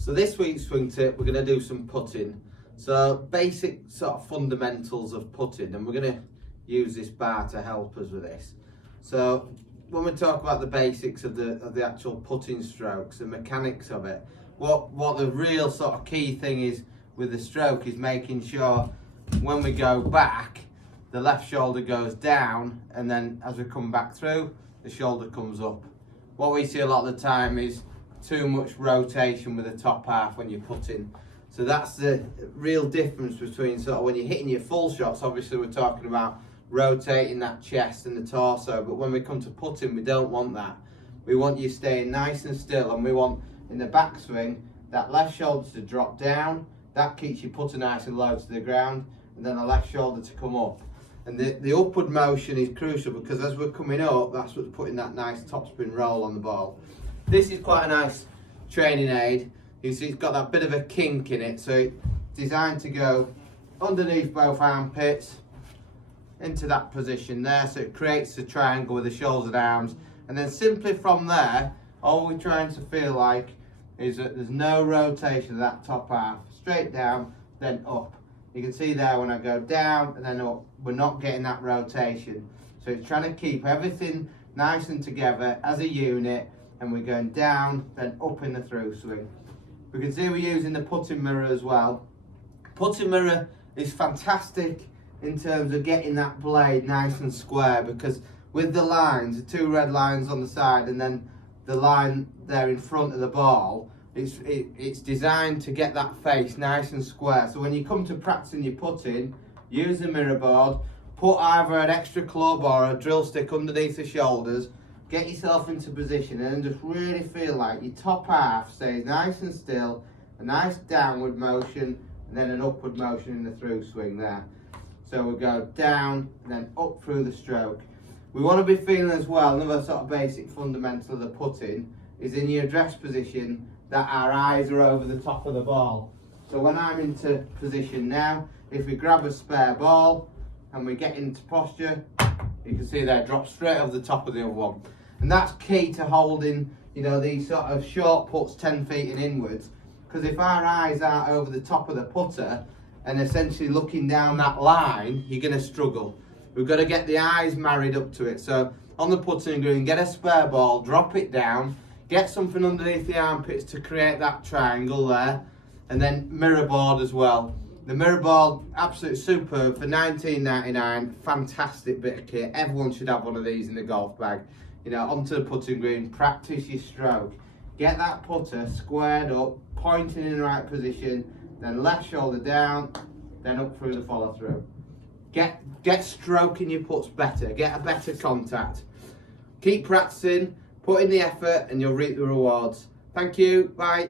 So this week's swing tip, we're going to do some putting. So basic sort of fundamentals of putting, and we're going to use this bar to help us with this. So when we talk about the basics of the actual putting strokes, the mechanics of it, what the real sort of key thing is with the stroke is making sure when we go back, the left shoulder goes down, and then as we come back through, the shoulder comes up. What we see a lot of the time is too much rotation with the top half when you're putting. So that's the real difference between sort of when you're hitting your full shots. Obviously we're talking about rotating that chest and the torso, but when we come to putting, we don't want that. We want you staying nice and still, and we want in the backswing that left shoulder to drop down. That keeps your putter nice and low to the ground, and then the left shoulder to come up. And the upward motion is crucial, because as we're coming up, that's what's putting that nice topspin roll on the ball. This is quite a nice training aid. You see it's got that bit of a kink in it, so it's designed to go underneath both armpits into that position there, so it creates a triangle with the shoulders and arms. And then simply from there, all we're trying to feel like is that there's no rotation of that top half. Straight down, then up. You can see there when I go down and then up, we're not getting that rotation. So it's trying to keep everything nice and together as a unit, and we're going down, then up in the through swing. We can see we're using the putting mirror as well. Putting mirror is fantastic in terms of getting that blade nice and square, because with the lines, the two red lines on the side and then the line there in front of the ball, it's designed to get that face nice and square. So when you come to practicing your putting, use the mirror board, put either an extra club or a drill stick underneath the shoulders, get yourself into position, and just really feel like your top half stays nice and still, a nice downward motion, and then an upward motion in the through swing there. So we go down and then up through the stroke. We want to be feeling as well, another sort of basic fundamental of the putting is in your address position, that our eyes are over the top of the ball. So when I'm into position now, if we grab a spare ball and we get into posture, you can see there, drop straight over the top of the other one. And that's key to holding, you know, these sort of short puts 10 feet and inwards, because if our eyes are over the top of the putter and essentially looking down that line, you're going to struggle. We've got to get the eyes married up to it. So on the putting green, get a spare ball, drop it down, get something underneath the armpits to create that triangle there, and then mirror board as well. The mirror board, absolutely superb for $19.99, fantastic bit of kit. Everyone should have one of these in the golf bag. You know, onto the putting green, practice your stroke. Get that putter squared up, pointing in the right position, then left shoulder down, then up through the follow through. Get stroking your putts better, get a better contact. Keep practicing, put in the effort, and you'll reap the rewards. Thank you, bye.